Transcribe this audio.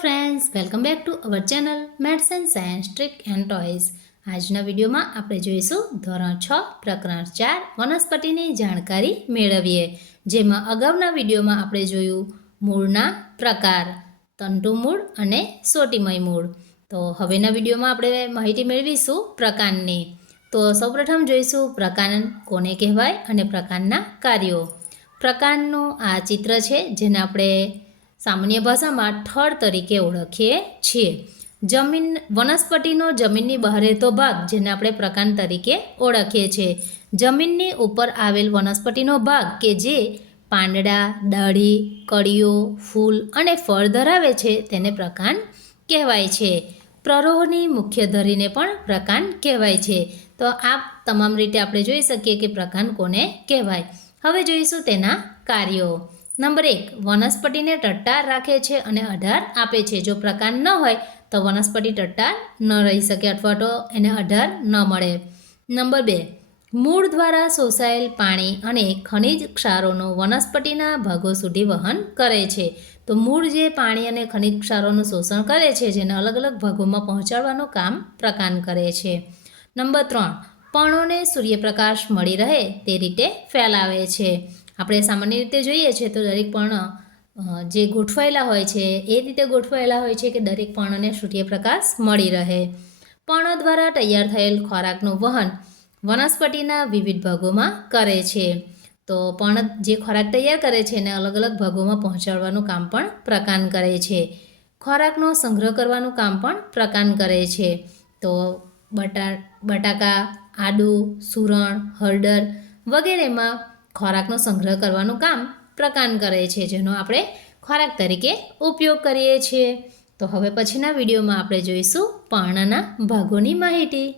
Friends, welcome back to our channel maths and science trick and toys. આજના વિડીયોમાં આપણે જોઈશું ધોરણ 6 પ્રકરણ 4 વનસ્પતિની જાણકારી મેળવીએ. જેમાં અગાઉના વિડીયોમાં આપણે જોયું મૂળના પ્રકાર, તંતુ મૂળ અને સોટીમય મૂળ. તો હવેના વિડીયોમાં આપણે માહિતી મેળવીશું પ્રકારની. તો સૌપ્રથમ જોઈશું પ્રકાર કોને કહેવાય અને પ્રકારના કાર્યો. પ્રકારનું આ ચિત્ર છે જેને આપણે સામાન્ય ભાષામાં થડ તરીકે ઓળખીએ છીએ. વનસ્પતિનો જમીનની બહાર રહેતો ભાગ જેને આપણે પ્રકાંડ તરીકે ઓળખીએ છીએ. જમીનની ઉપર આવેલ વનસ્પતિનો ભાગ કે જે પાંદડા, ડાળી, કળીઓ, ફૂલ અને ફળ ધરાવે છે તેને પ્રકાંડ કહેવાય છે. પ્રરોહની મુખ્ય ધરીને પણ પ્રકાંડ કહેવાય છે. તો આ તમામ રીતે આપણે જોઈ શકીએ કે પ્રકાંડ કોને કહેવાય. હવે જોઈશું તેના કાર્યો. નંબર 1, વનસ્પતિને ટટ્ટાર રાખે છે અને આધાર આપે છે. જો પ્રકાંડ ન હોય તો વનસ્પતિ ટટ્ટાર ન રહી શકે અથવા તો એને આધાર ન મળે. નંબર 2, મૂળ દ્વારા શોષાયેલ પાણી અને ખનિજ ક્ષારોનું વનસ્પતિના ભાગો સુધી વહન કરે છે. તો મૂળ જે પાણી અને ખનિજ ક્ષારોનું શોષણ કરે છે જેને અલગ અલગ ભાગોમાં પહોંચાડવાનું કામ પ્રકાંડ કરે છે. નંબર 3, પર્ણોને સૂર્યપ્રકાશ મળી રહે તે રીતે ફેલાવે છે. આપણે સામાન્ય રીતે જોઈએ છીએ તો દરેક પર્ણ જે ગોઠવાયેલા હોય છે એ રીતે ગોઠવાયેલા હોય છે કે દરેક પર્ણને સૂર્યપ્રકાશ મળી રહે. પર્ણ દ્વારા તૈયાર થયેલ ખોરાકનું વહન વનસ્પતિના વિવિધ ભાગોમાં કરે છે. તો પર્ણ જે ખોરાક તૈયાર કરે છે એને અલગ અલગ ભાગોમાં પહોંચાડવાનું કામ પણ પ્રકાંડ કરે છે. ખોરાકનો સંગ્રહ કરવાનું કામ પણ પ્રકાંડ કરે છે. તો બટાકા, આદુ, સુરણ, હળદર વગેરેમાં ખોરાકનો સંગ્રહ કરવાનું કામ પ્રકાંડ કરે છે જેનો આપણે ખોરાક તરીકે ઉપયોગ કરીએ છીએ. તો હવે પછીના વિડીયોમાં આપણે જોઈશું પર્ણના ભાગોની માહિતી.